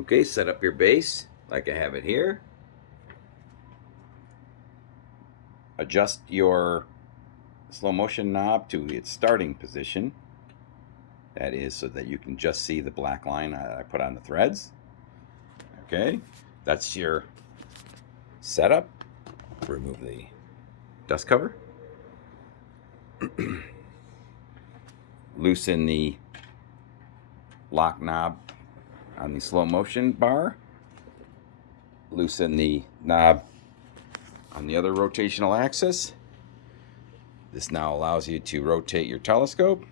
Okay, set up your base like I have it here. Adjust your slow motion knob to its starting position. That is so that you can just see the black line I put on the threads. Okay, that's your setup. Remove the dust cover. Loosen the lock knob on the slow motion bar. Loosen the knob on the other rotational axis. This now allows you to rotate your telescope.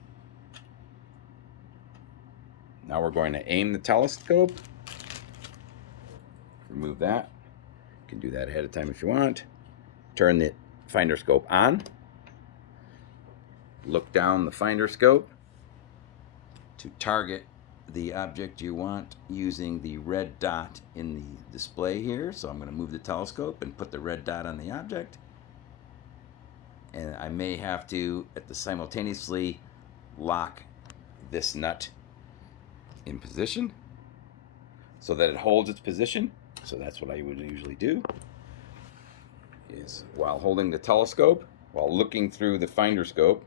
Now we're going to aim the telescope. Remove that. You can do that ahead of time if you want. Turn the finder scope on. Look down the finder scope to target the object you want using the red dot in the display here. So I'm going to move the telescope and put the red dot on the object. And I may have to simultaneously lock this nut in position so that it holds its position. So that's what I would usually do, is while holding the telescope, while looking through the finder scope,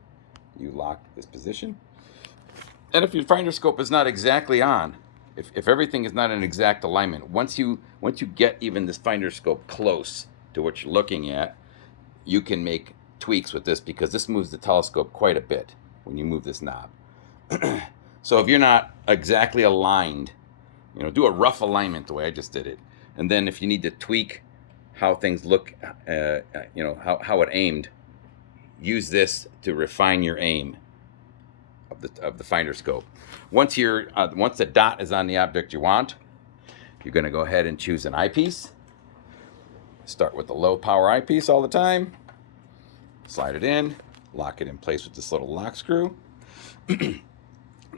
you lock this position. And if your finder scope is not exactly on, if everything is not in exact alignment, once you get even this finder scope close to what you're looking at, you can make tweaks with this, because this moves the telescope quite a bit when you move this knob. So if you're not exactly aligned, do a rough alignment the way I just did it. And then if you need to tweak how things look, how it aimed, use this to refine your aim of the finder scope. Once the dot is on the object you want, you're going to go ahead and choose an eyepiece. Start with the low power eyepiece all the time. Slide it in, lock it in place with this little lock screw.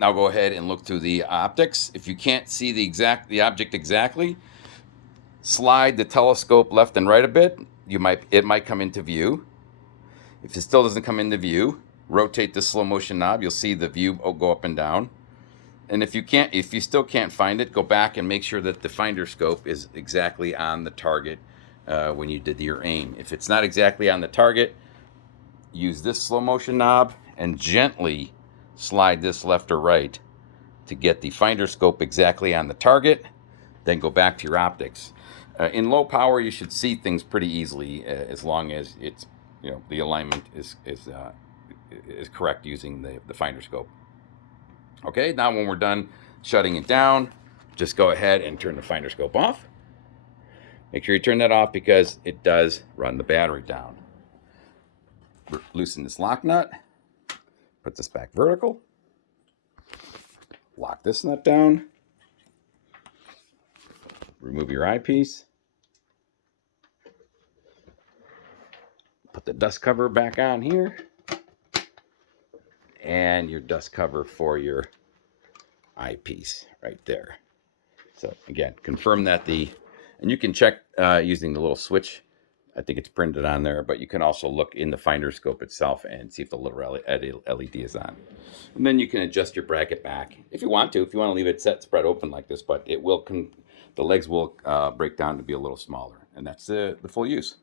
Now go ahead and look through the optics. If you can't see the object exactly, slide the telescope left and right a bit. It might come into view. If it still doesn't come into view, rotate the slow motion knob. You'll see the view go up and down. And if you still can't find it, go back and make sure that the finder scope is exactly on the target when you did your aim. If it's not exactly on the target, use this slow motion knob and gently slide this left or right to get the finder scope exactly on the target. Then go back to your optics. In low power, you should see things pretty easily as long as it's the alignment is correct using the finder scope. Okay, now when we're done shutting it down, just go ahead and turn the finder scope off. Make sure you turn that off because it does run the battery down. Loosen this lock nut. Put this back vertical. Lock this nut down. Remove your eyepiece. Put the dust cover back on here. And your dust cover for your eyepiece right there. So again, confirm that and you can check using the little switch. I think it's printed on there, but you can also look in the finder scope itself and see if the little LED is on. And then you can adjust your bracket back if you want to. If you want to leave it spread open like this, but the legs will break down to be a little smaller, and that's the full use.